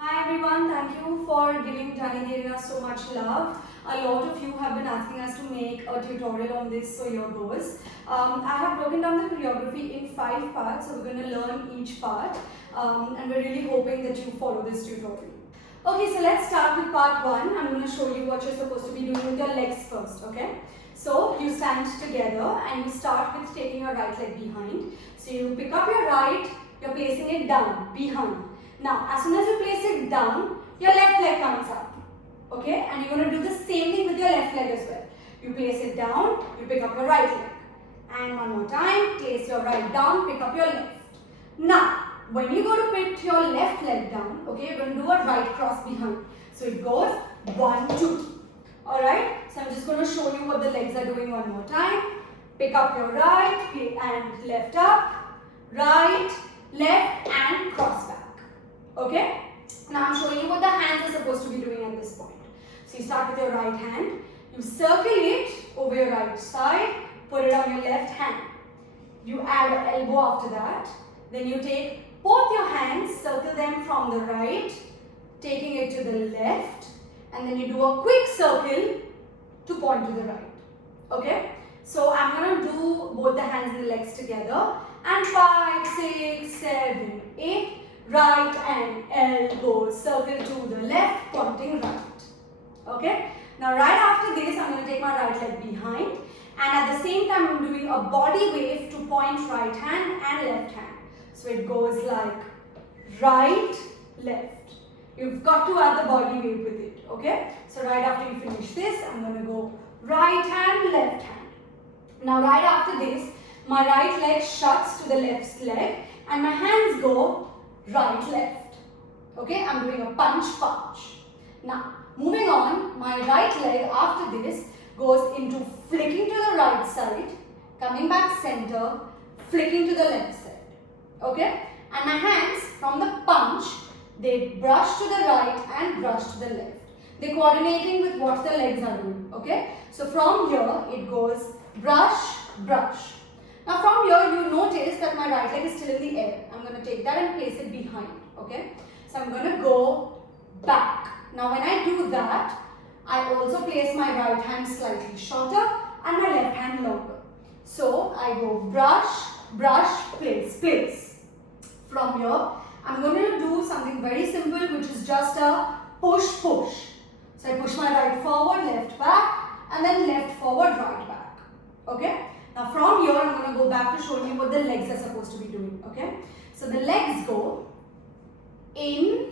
Hi everyone, thank you for giving Jani Devina so much love. A lot of you have been asking us to make a tutorial on this, so here goes. I have broken down the choreography in 5 parts, so we're going to learn each part and we're really hoping that you follow this tutorial. Okay, so let's start with part 1. I'm going to show you what you're supposed to be doing with your legs first, okay? So you stand together and you start with taking your right leg behind. So you pick up your right, you're placing it down, behind. Now, as soon as you place it down, your left leg comes up, okay? And you're going to do the same thing with your left leg as well. You place it down, you pick up your right leg. And one more time, place your right down, pick up your left. Now, when you go to put your left leg down, okay, you're going to do a right cross behind. So it goes 1, 2. Alright, so I'm just going to show you what the legs are doing one more time. Pick up your right and left up, right, left and cross back. Okay, now I'm showing you what the hands are supposed to be doing at this point. So you start with your right hand, you circle it over your right side, put it on your left hand. You add an elbow after that. Then you take both your hands, circle them from the right, taking it to the left, and then you do a quick circle to point to the right. Okay, so I'm going to do both the hands and the legs together. And 5, 6, 7, 8. Right and elbow, circle to the left, pointing right. Okay. Now right after this, I'm going to take my right leg behind, and at the same time, I'm doing a body wave to point right hand and left hand. So it goes like right, left. You've got to add the body wave with it. Okay. So right after you finish this, I'm going to go right hand, left hand. Now right after this, my right leg shuts to the left leg, and my hands go right, left. Okay, I'm doing a punch. Now, moving on, my right leg after this goes into flicking to the right side, coming back center, flicking to the left side. Okay, and my hands from the punch, they brush to the right and brush to the left. They're coordinating with what the legs are doing. Okay, so from here it goes brush, brush. Now from here you notice that my right leg is still in the air. I'm going to take that and place it behind. Okay. So I'm going to go back. Now when I do that, I also place my right hand slightly shorter and my left hand longer. So I go brush, brush, place, place. From here, I'm going to do something very simple, which is just a push, push. So I push my right forward, left back, and then left forward, right back. Okay. Now from here, I'm going to go back to show you what the legs are supposed to be doing. Okay. So the legs go in,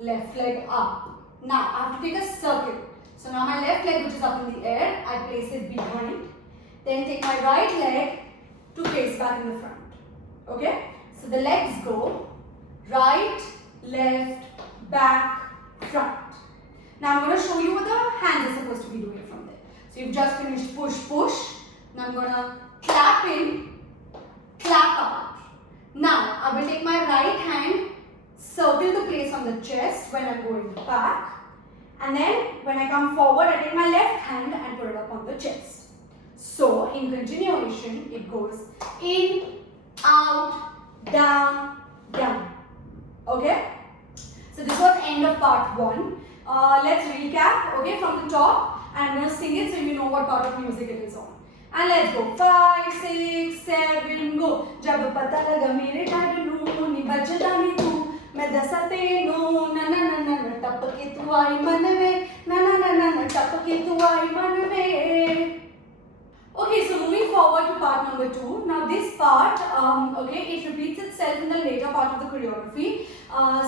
left leg up. Now I have to take a circle. So now my left leg, which is up in the air, I place it behind. Then take my right leg to face back in the front. Okay. So the legs go right, left, back, front. Now I'm going to show you what the hands are supposed to be doing from there. So you've just finished push, push. Now I'm going to clap in, clap out. Now I will take my right hand, circle the place on the chest when I'm going back. And then when I come forward, I take my left hand and put it up on the chest. So in continuation, it goes in, out, down, down. Okay? So this was end of part 1. Let's recap, okay, from the top. I'm going to sing it so you know what part of music it is on. And let's go. 5, 6, 7, go. जब पता लगा मेरे डाडू नी बजदा नी तू मैं दसते no ना ना ना ना ना टपके तू आई मन में ना ना ना ना ना टपके तू आई मन में. Okay, so moving forward to part number 2. Now this part, okay, it repeats itself in the later part of the choreography.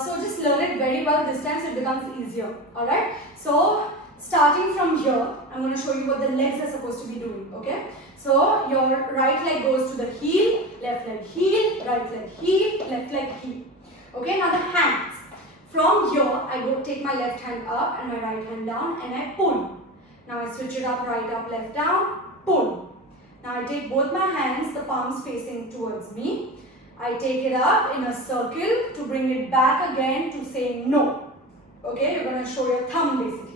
So just learn it very well this time so it becomes easier. Alright. So starting from here, I'm going to show you what the legs are supposed to be doing. Okay. So your right leg goes to the heel, left leg heel, right leg heel, left leg heel. Okay. Now the hands. From here, I go take my left hand up and my right hand down and I pull. Now I switch it up, right up, left down, pull. Now I take both my hands, the palms facing towards me. I take it up in a circle to bring it back again to say no. Okay, you're going to show your thumb basically.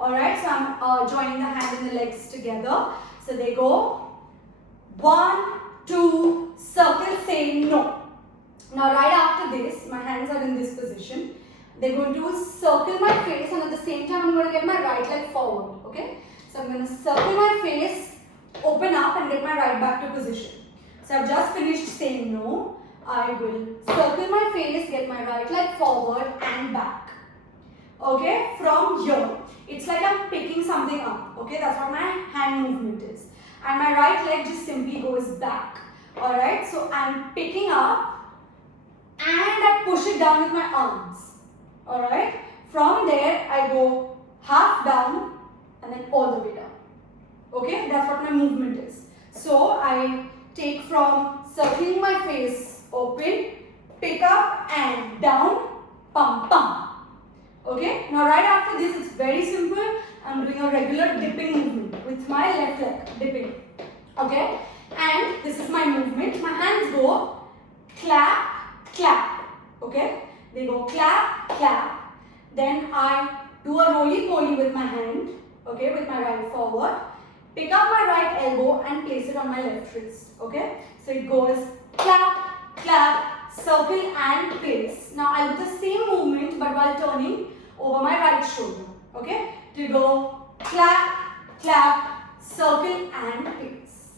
Alright, so I'm joining the hand and the legs together. So they go 1, 2, circle, say no. Now right after this, my hands are in this position. position. They're going to circle my face, and at the same time I'm going to get my right leg forward. Okay, so I'm going to circle my face, open up and get my right back to position. So I've just finished saying no. I will circle my face, get my right leg forward and back. Okay, from here, it's like I'm picking something up. Okay, that's what my hand movement is. And my right leg just simply goes back. Alright, so I'm picking up and I push it down with my arms. Alright, from there I go half down and then all the way down. Okay, that's what my movement is. So I take from circling my face, open, pick up and down, pump, pump. Okay, now right after this it's very simple. I'm doing a regular dipping movement with my left leg, dipping. Okay, and this is my movement. My hands go clap, clap. Okay, they go clap, clap. Then I do a roly-poly with my hand. Okay, with my right forward. Pick up my right elbow and place it on my left wrist. Okay, so it goes clap, clap, circle and place. Now I'll do the same movement but while turning over my right shoulder. Okay, to go clap, clap, circle and place.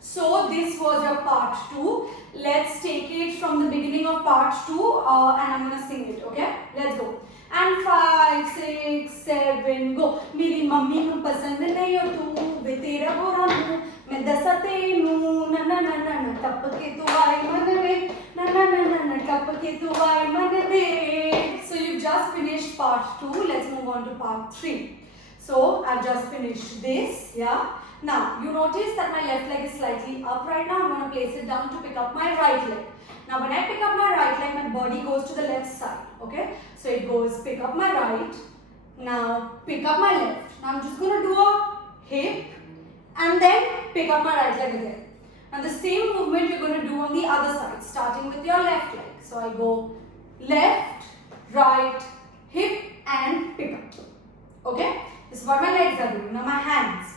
So this was your part 2. Let's take it from the beginning of part 2 and I'm gonna sing it. Okay, let's go. And 5, 6, 7, go. मेरी mummy को पसंद नहीं हो तू, वे तेरा बुरा हूँ, मैं दसते नू, ना ना ना ना ना, टप के तू आई मन में, ना ना ना ना ना, टप के तू आई मन में. So you've just finished part 2. Let's move on to part 3. So I've just finished this. Yeah. Now you notice that my left leg is slightly up right now. I'm going to place it down to pick up my right leg. Now when I pick up my right leg, my body goes to the left side. Okay, so it goes pick up my right, now pick up my left. Now I'm just going to do a hip and then pick up my right leg again. Now the same movement you're going to do on the other side, starting with your left leg. So I go left, right, hip and pick up. Okay, this is what my legs are doing. Now my hands,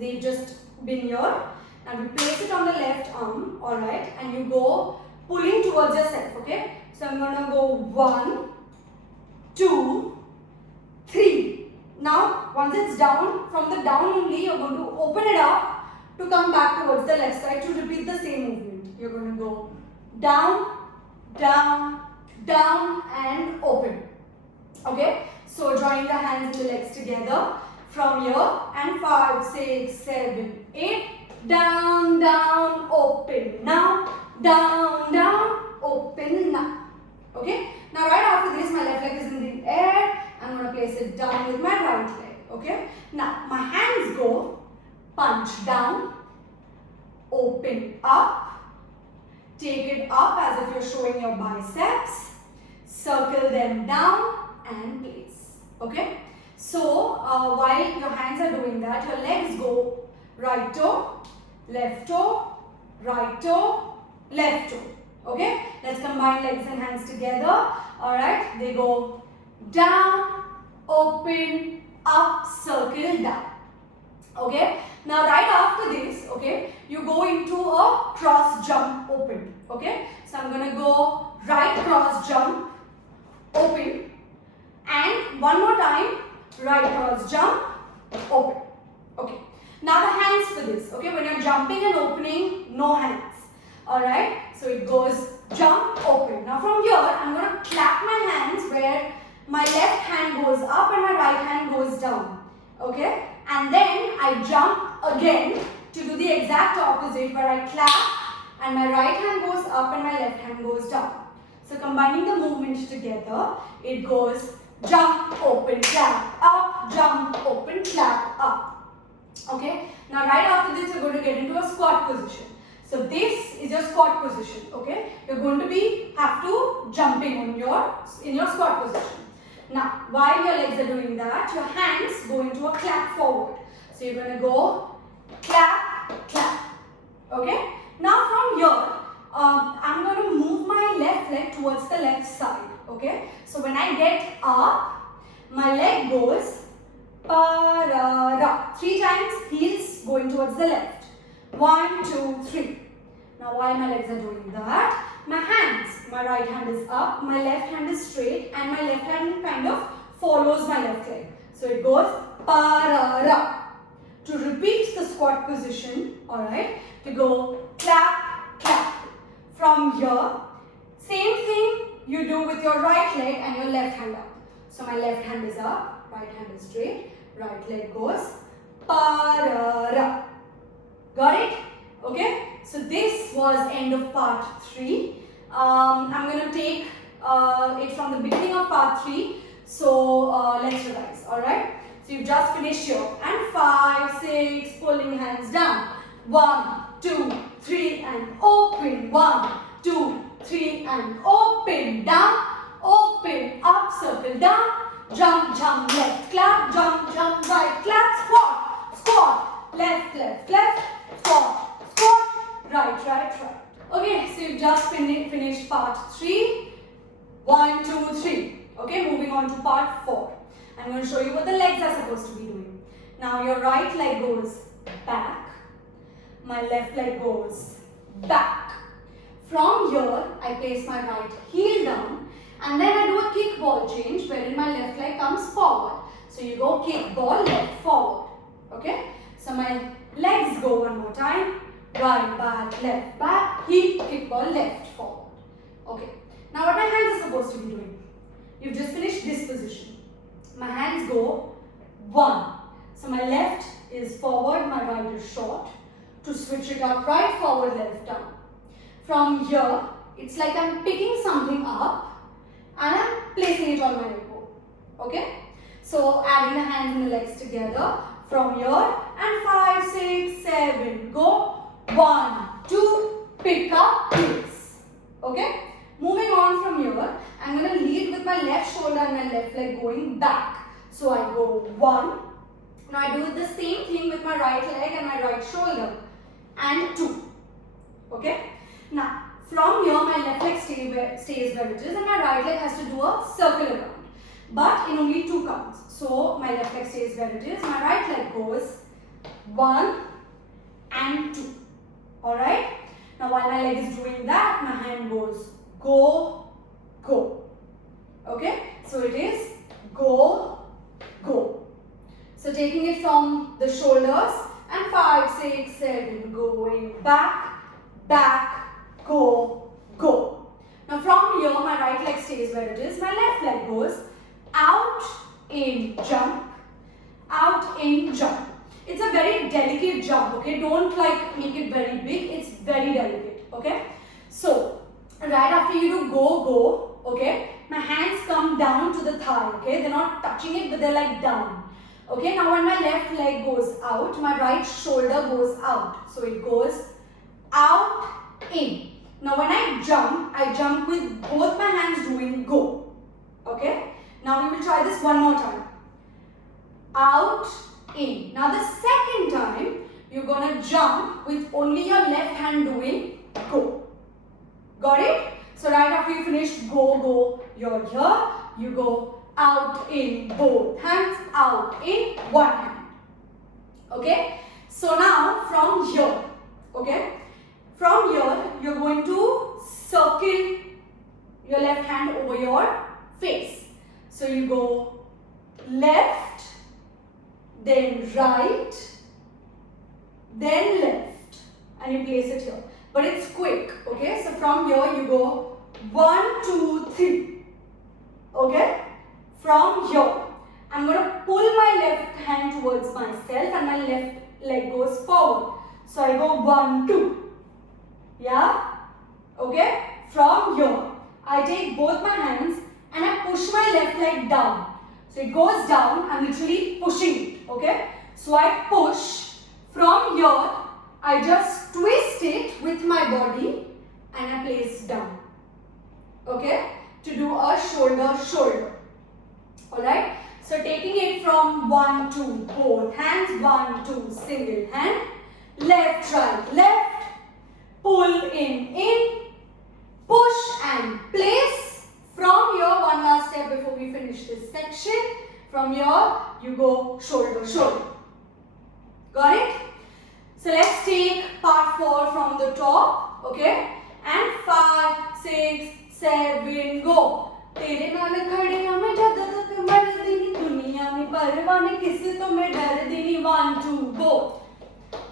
they've just been here. Now you place it on the left arm, alright, and you go pulling towards yourself, okay? So I'm going to go 1, 2, 3. Now once it's down, from the down only you're going to open it up to come back towards the left side to repeat the same movement. You're going to go down, down, down and open. Okay? So join the hands and the legs together from here and 5, 6, 7, 8. Down, down, open now, down, down, open now. Okay, now right after this my left leg is in the air. I'm going to place it down with my right leg. Okay, now my hands go punch down, open up, take it up as if you're showing your biceps, circle them down and place. Okay, so while your hands are doing that, your legs go right toe, left toe, right toe, left toe. Okay, let's combine legs and hands together. Alright, they go down, open, up, circle, down. Okay, now right after this, okay, you go into a cross jump open. Okay, so I'm gonna go right cross jump, open, and one more time, right cross jump, open. Okay. Now the hands for this, okay, when you're jumping and opening, no hands, alright, so it goes jump, open. Now from here, I'm going to clap my hands where my left hand goes up and my right hand goes down, okay, and then I jump again to do the exact opposite where I clap and my right hand goes up and my left hand goes down. So combining the movement together, it goes jump, open, clap, up, jump, open, clap, up. Okay, now right after this you're going to get into a squat position. So this is your squat position. Okay, you're going to have to jumping on in your squat position. Now while your legs are doing that, your hands go into a clap forward. So you're going to go clap, clap. Okay, now from here I'm going to move my left leg towards the left side. Okay, so when I get up, my leg goes pa-ra-ra. 3 times, heels going towards the left. 1, 2, 3. Now while my legs are doing that, my hands, my right hand is up, my left hand is straight, and my left hand kind of follows my left leg. So it goes pa-ra-ra. To repeat the squat position, alright, we go clap, clap. From here, same thing you do with your right leg and your left hand up. So my left hand is up, right hand is straight, right leg goes pa-ra-ra. Got it? Okay, so this was end of part 3. I'm going to take it from the beginning of part 3. So let's revise, alright? So you've just finished here. And 5, 6, pulling hands down. 1, 2, 3 and open. 1, 2, 3 and open. Down, open, up, circle, down. Jump, jump, left, clap. Jump, jump, right, clap. Squat, squat, left, left, left. Squat, squat, right, right, right. Okay, so you've just finished part 3. 1, 2, 3. Okay, moving on to part 4. I'm going to show you what the legs are supposed to be doing. Now your right leg goes back. My left leg goes back. From here, I place my right heel down and then I do a kick ball change wherein my left leg comes forward. So you go kick ball, left, forward. Okay, so my legs go one more time. Right, back, heel, kick ball, left, forward. Okay, now what my hands are supposed to be doing? You've just finished this position. My hands go 1. So my left is forward, my right is short. To switch it up, right, forward, left, down. From here, it's like I'm picking something up and I'm placing it on my elbow. Okay? So adding the hands and the legs together. From here and 5, 6, 7, go. 1, 2, pick up, place. Okay? Moving on from here, I'm going to lead with my left shoulder and my left leg going back. So I go 1. Now I do the same thing with my right leg and my right shoulder. And 2. Okay? Now, from here my left leg stays where it is and my right leg has to do a circle around. But in only 2 counts. So my left leg stays where it is. My right leg goes 1 and 2. Alright? Now while my leg is doing that, my hand goes go, go. Okay? So it is go, go. So taking it from the shoulders and 5, 6, 7, going back, back, go, go. Now from here, my right leg stays where it is. My left leg goes out, in, jump, out, in, jump. It's a very delicate jump, okay? Don't like make it very big. It's very delicate, okay? So, right after you do go, go, okay? My hands come down to the thigh, okay? They're not touching it, but they're like down. Okay, now when my left leg goes out, my right shoulder goes out. So it goes out, in. Now when I jump with both my hands doing go. Okay? Now we will try this one more time. Out, in. Now the second time, you're going to jump with only your left hand doing go. Got it? So right after you finish go, go, you're here. You go out, in, both hands, out, in, one hand. Okay? So now from here, okay? From here, you're going to circle your left hand over your face. So you go left, then right, then left, and you place it here. But it's quick, okay? So from here, you go 1, 2, 3, okay? From here, I'm going to pull my left hand towards myself and my left leg goes forward. So I go 1, 2. Yeah? Okay? From here, I take both my hands and I push my left leg down. So it goes down, I'm literally pushing it. Okay? So I push. From here, I just twist it with my body and I place down. Okay? To do a shoulder, shoulder. Alright, so taking it from 1, 2, both hands, 1, 2, single hand, left, right, left, pull in, push and place. From here, one last step before we finish this section. From here, you go shoulder, shoulder. Got it? So let's take part 4 from the top, okay? And 5, 6, 7 go. तेरे नाल खड़े आ मैं जद तक मरदी नी दुनिया में परवाह नहीं किसी तो मैं डरदी नी 1 2 go.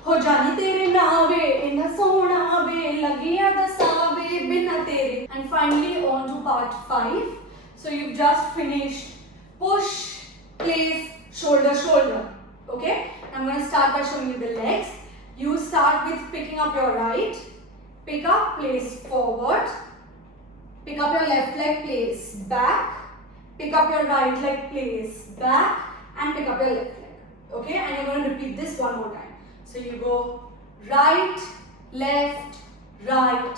हो जानी तेरे नावे इन्ना सोना वे लगिया दसावे बिना तेरे. And finally on to part 5. So you've just finished push, place, shoulder, shoulder. Okay? I'm going to start by showing you the legs. You start with picking up your right, pick up, place forward, pick up your left leg, place back, pick up your right leg, place back, and pick up your left leg. Okay? And you're going to repeat this one more time. So you go right, left, right,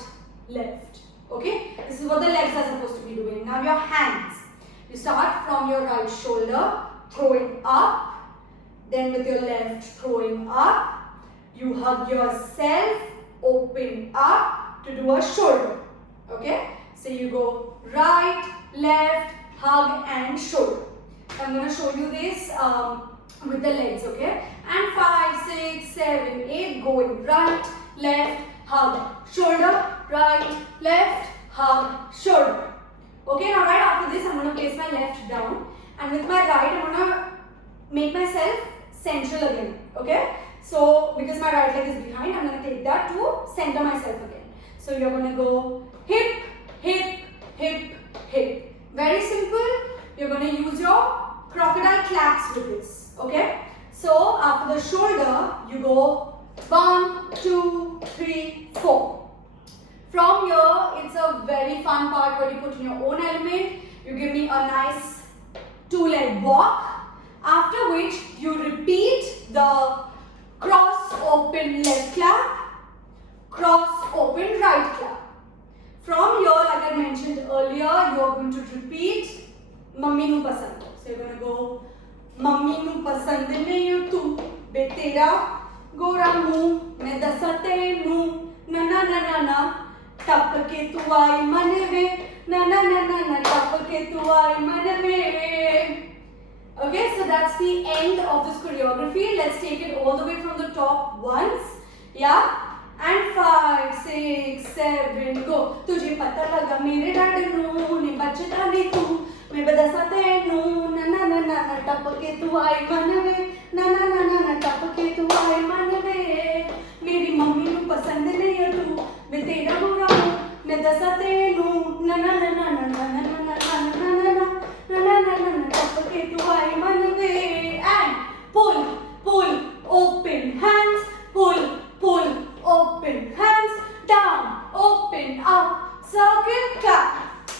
left. Okay? This is what the legs are supposed to be doing. Now your hands. You start from your right shoulder, throwing up. Then with your left, throwing up. You hug yourself, open up to do a shoulder. Okay? So you go right, left, hug and shoulder. So I'm going to show you this with the legs. Okay? And 5, 6, 7, 8 going right, left, hug, shoulder, right, left, hug, shoulder. Okay, now right after this I'm going to place my left down and with my right I'm going to make myself central again. Okay, so because my right leg is behind I'm going to take that to center myself again. So you're going to go hip, hip, hip, hip. Very simple. You're going to use your crocodile claps with this. Okay, so after the shoulder you go 1, 2, 3, 4. From here, it's a very fun part where you put in your own element. You give me a nice 2-leg walk. After which, you repeat the cross open left clap, cross open right clap. From here, like I mentioned earlier, you are going to repeat Mummy Nu Pasand. So you're going to go Mummy Nu Pasand nahi tu be tera gora muh main dasate nu na na na na na. टप के तू आई मन वे ना ना ना ना ना टप के तू आई मन वे. Okay, so that's the end of this choreography. Let's take it all the way from the top once. Yeah, and 5, 6, 7 go. तुझे पता लगा मेरे डैड नू नी बचता नहीं तू मैं बदसाते नू ना ना ना ना ना टप के तू आई मन वे ना ना ना ना ना टप के तू आई मन वे. मेरी मम्मी नू पसंद नहीं है तू मैं तेरा बुरा हूँ मैं दसाते नू ना ना ना ना ना ना ना ना ना ना ना ना na na na na टप के तू आई मन वे. And pull, pull, open hands, pull, pull, open hands, down, open, up, circle, clap.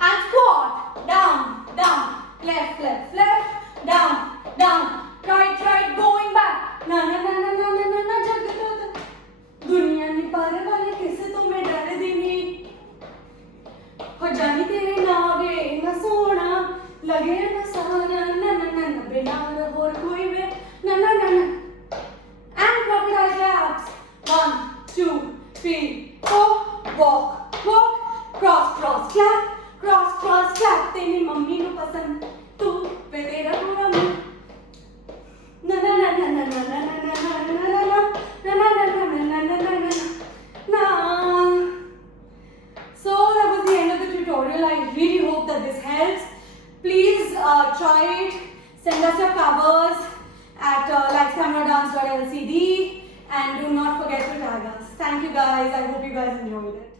And squat, down, down, left, left, left, down, down, right, right, going back. Na na na na na na na na जगत दुनिया ने पार वाले किसे तो मैं डर देनी हो जानी तेरे नावे न सोना लगे न साना ना ना ना ना बिना और कोई वे ना ना ना ना. And crocodile claps. 1, 2, 3, 4. Walk, walk, cross, cross, clap, cross, cross, clap. तेरी मम्मी को पसंद तू वे तेरा पूरा मुंह ना ना ना ना ना ना ना ना ना ना ना ना na na na na na na na na na. So that was the end of the tutorial. I really hope that this helps. Please try it. Send us your covers at lifestamradance.lcd and do not forget to tag us. Thank you guys. I hope you guys enjoyed it.